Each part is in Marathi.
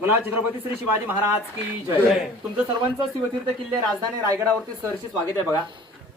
मला छत्रपती श्री शिवाजी महाराज की जय। तुमचं सर्वांचं शिवतीर्थ किल्ले राजधानी रायगडावरती सहर्षी स्वागत आहे। बघा,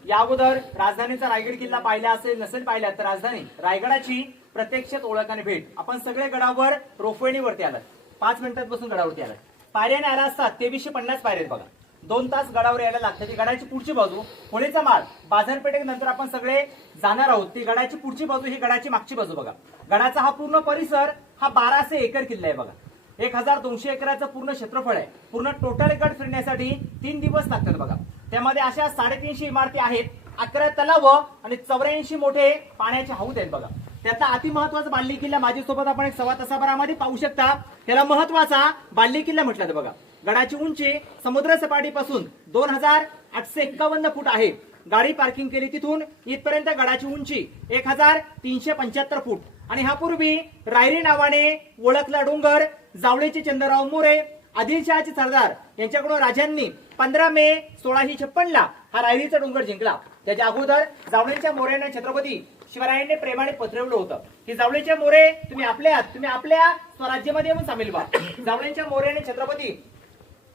या अगोदर राजधानीचा रायगड किल्ला पाहिला असेल, नसेल पाहिला तर राजधानी रायगडाची प्रत्यक्षात ओळख आणि भेट आपण सगळे गडावर रोपवेणीवरती आलात, 5 मिनिटात बसून गडावरती आलात। पायऱ्याने आला असतात 2350 पायऱ्या बघा, 2 तास गडावर यायला लागतात। ती गडाची पुढची बाजू होळीचा माळ बाजारपेठेनंतर आपण सगळे जाणार आहोत। ती गडाची पुढची बाजू ही गडाची मागची बाजू बघा। गडाचा हा पूर्ण परिसर हा 1200 एकर किल्ला आहे बघा। 1200 एकराचं पूर्ण क्षेत्रफळ आहे। पूर्ण टोटल गड फिरण्यासाठी 3 दिवस लागतात बघा। त्यामध्ये अशा 350 इमारती आहेत, 11 तलाव आणि 84 मोठे पाण्याचे हौद आहेत बघा। त्यातला अति महत्वाचा बाल्ली किल्ला माझ्यासोबत आपण एक 1.25 तासाभरामध्ये पाहू शकता। त्याला महत्वाचा बाल्ली किल्ला म्हटलं जातं बघा। गडाची उंची समुद्र सपाटीपासून 2851 फूट आहे। गाडी पार्किंग केली तिथून इथपर्यंत गडाची उंची 1375 फूट आणि हा पूर्वी रायरी नावाने ओळखला डोंगर जावळीचे चंद्रराव मोरे आदिलशहाचे सरदार यांच्याकडून राजांनी 15 मे 1656 ला हा रायरीचा डोंगर जिंकला। त्याच्या अगोदर जावळीच्या मोऱ्यांना छत्रपती शिवरायांनी प्रेमाने पत्रवलं होतं की जावळीचे मोरे तुम्ही आपल्या स्वराज्यामध्ये येऊन सामील व्हा। जावळीच्या मोऱ्याने छत्रपती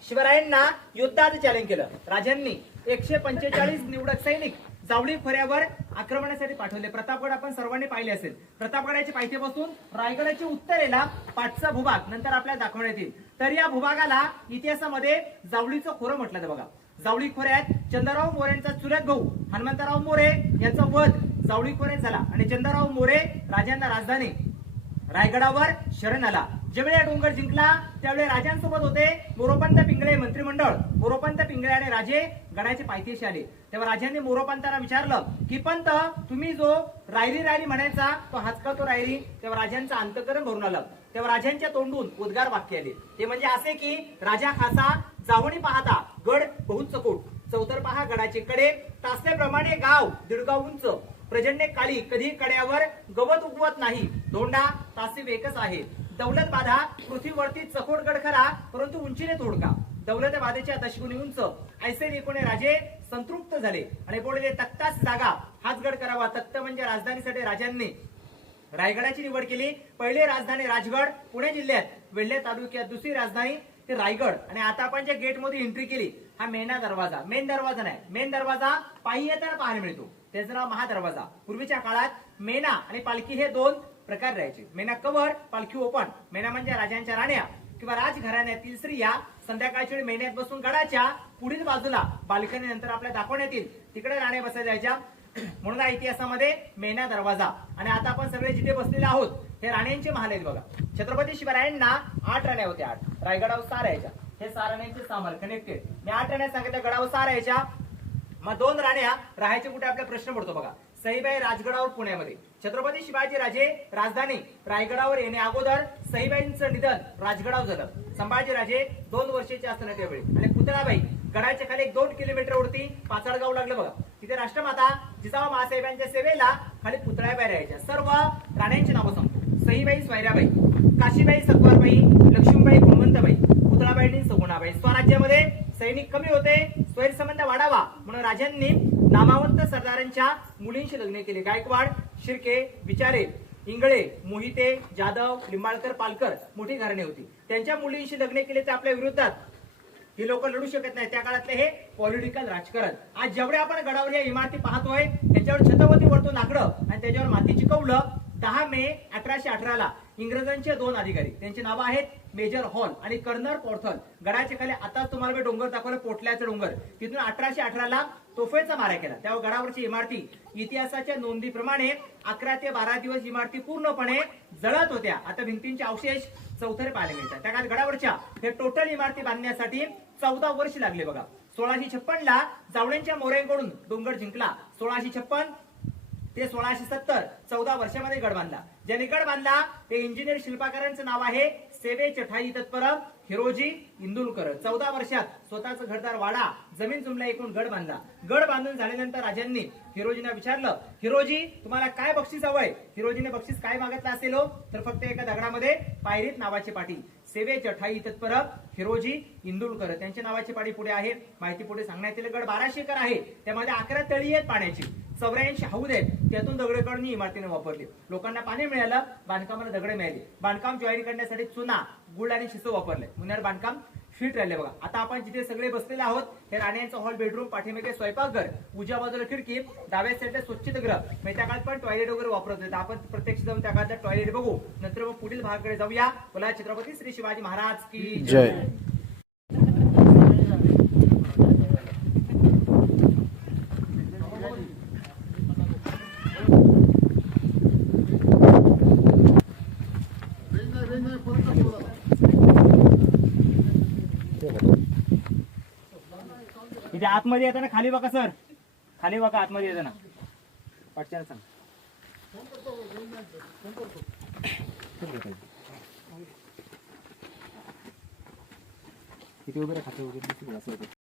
शिवरायांना युद्धात चॅलेंज केलं। राजांनी 145 निवडक सैनिक जावळी खोऱ्यावर आक्रमणासाठी पाठवले। प्रतापगड आपण सर्वांनी पाहिले असेल। प्रतापगडाच्या पायथ्यापासून रायगडाच्या उत्तरेला पाठचा भूभाग नंतर आपल्याला दाखवण्यात येईल। तर या भूभागाला इतिहासामध्ये जावळीचं खोरं म्हटलं जातं बघा। जावळी खोऱ्यात चंद्रराव मोरेंचा चुलत भाऊ हनुमंतराव मोरे यांचा वध जावळी खोऱ्यात झाला आणि चंद्रराव मोरे राजांना राजधानी रायगडावर शरण आला। ज्यावेळी हा डोंगर जिंकला त्यावेळी राजांसोबत होते मोरोपंत पिंगळे मंत्रिमंडळ। मोरोपंत पिंगळे आणि राजे गडाचे पायथ्याशी आले। तेव्हा राजांनी मोरोपंतांना विचारलं की पंत, तुम्ही जो रायरी म्हणायचा तो हाच का तो रायरी? तेव्हा राजांचं अंतःकरण भरून आलं। तेव्हा राजांच्या तोंडून उद्गार वाक्य आले, ते म्हणजे असे की राजा खासा जावणी पाहता गड बहुत चकोट, चौतर पहा गडाचे कडे, तासल्याप्रमाणे गाव 1.5 गाव उंच, प्रजन्य काळी कधी कड्यावर गवत उगवत नाही, धोंडा तासी एकच आहे, दौलत बाधा पृथ्वीवरती चकोट गड खरा परंतु उंचीने तोडका, दौलत बाधेच्या दशगुणी उंच, ऐसे एकूणे राजे संतृप्त झाले आणि बोलले तख्तास जागा हाच गड करावा। तख्त म्हणजे राजधानीसाठी राजांनी रायगडाची निवड केली। पहिली राजधानी राजगड पुणे जिल्ह्यात वेल्हे तालुक्यात, दुसरी राजधानी ते रायगड। आणि आता आपण ज्या गेट मध्ये एंट्री केली हा मेना दरवाजा, मेन दरवाजा नाही, मेन दरवाजा पायी येताना पाहायला मिळतो, त्याचं नाव महादरवाजा। पूर्वीच्या काळात मेना आणि पालखी हे 2 प्रकार राहायचे। मेना कव्हर, पालखी ओपन। मेना म्हणजे राजांच्या राण्या किंवा राजघराण्यातील स्त्रिया संध्याकाळच्या वेळी मेन्यात बसून गडाच्या पुढील बाजूला बाल्कनी नंतर आपल्याला दाखवण्यात येईल तिकडे राण्या बसायला जायच्या, म्हणून या इतिहासामध्ये मेना दरवाजा। आणि आता आपण सगळे जिथे बसलेले आहोत हे राण्यांचे महाल आहेत बघा। छत्रपती शिवरायांना 8 राण्या होत्या, 8 रायगडावर 6 राहायच्या। हे 6 राण्यांचे सामर कनेक्टेड। मी 8 राण्या सांगितल्या, गडावर 6 राहायच्या, मग 2 राण्या राहायचे कुठे आपला प्रश्न पडतो बघा। सईबाई राजगडावर पुण्यामध्ये। छत्रपती शिवाजी राजे राजधानी रायगडावर येण्या अगोदर सईबाईंचं निधन राजगडावर झालं। संभाजी राजे 2 वर्षाचे असताना त्यावेळी आणि पुतळाबाई गडाच्या खाली 2 किलोमीटरवरती पाचाडगाव लागलं बघा, तिथे राष्ट्रमाता जिजाऊ महासाहेबांच्या सेवेला खाली पुतळाबाई राहायच्या। सर्व राण्यांची नावं सांगतो, सईबाई स्वैराबाई, काशीबाई सकवारबाई, लक्ष्मीबाई गुणवंतबाई, पुतळाबाई सगुणाबाई। स्वराज्यामध्ये सैनिक कमी होते, स्वैरसंबंध वाढावा म्हणून राजांनी नामावंत सरदारांच्या मुलींशी लग्न केले। गायकवाड, शिर्के, विचारे, इंगळे, मोहिते, जाधव, लिंबाळकर, पालकर मोठी घराणे होती। त्यांच्या मुलींशी लग्न केले तर आपल्या विरोधात ही लोक लढू शकत नाही। त्या काळातले हे पॉलिटिकल राजकारण। आज जेवढे आपण गडावर या इमारती पाहतोय त्याच्यावर छत्रपती वर्तुळ नागडं आणि त्याच्यावर मातीची कौलं 10 मे 1818 ला इंग्रजांचे 2 अधिकारी, त्यांची नावं आहेत मेजर हॉल आणि कर्नल पॉर्थल। गडाच्या खाली आता तुम्हाला डोंगर दाखवलं, पोटल्याचं डोंगर, तिथून 1818 ला तोफेचा मारा केला। तेव्हा गडावरची इमारती इतिहासाच्या नोंदीप्रमाणे 11 ते 12 दिवस इमारती पूर्णपणे जळत होत्या। आता भिंतींचे अवशेष चौथरे पाहायला मिळतात। त्या काळात गडावरच्या हे टोटल इमारती बांधण्यासाठी 14 वर्ष लागले बघा। 1656 ला जावळ्यांच्या मोऱ्यांकडून डोंगर जिंकला। 1656 ते 1670 14 वर्षामध्ये गड बांधला। ज्यांनी गड बांधला ते इंजिनियर शिल्पकारांचं नाव आहे सेवे चठाई तत्पर हिरोजी इंदुलकर। 14 वर्षात स्वतःचं घरदार वाडा जमीन जुमला एकूण गड बांधला। गड बांधून झाल्यानंतर राजांनी हिरोजींना विचारलं, हिरोजी तुम्हाला काय बक्षीस हवंय? हिरोजीने बक्षीस काय मागितलं असेल हो? तर फक्त एका दगडामध्ये पायरीत नावाची पाटी, सेवे चठाई तत्पर हिरोजी इंदुलकर, त्यांच्या नावाची पाटी पुढे आहे। माहिती पुढे सांगण्यात येईल। गड 1200 एकर आहे, त्यामध्ये 11 तळी आहेत पाण्याची। 84 हौद आहेत त्यातून दगडे काढून ही इमारतीने वापरली. लोकांना पाणी मिळालं, बांधकामाला दगडे मिळाली. बांधकाम ज्वारी करण्यासाठी चुना, गुळ आणि शिसू वापरले. मुन्नार बांधकाम फिट राहिले बघा. आता आपण जिथे सगळे बसलेले आहोत हे राण्यांचा हॉल, बेडरूम, पाठीमागे स्वयंपाकघर, उजव्या बाजूला खिडकी, डाव्या साईडला स्वच्छतागृह. म्हणजे त्या काळात पण टॉयलेट वगैरे वापरत होते. आपण प्रत्यक्ष जाऊन त्या काळात टॉयलेट बघू. नंतर मग पुढील भागाकडे जाऊया. बोला छत्रपती श्री शिवाजी महाराज की जय. इथे आतमध्ये येताना खाली बघा सर, खाली बघा आतमध्ये येताना पटकन सांग. किती वगैरे खाते वगैरे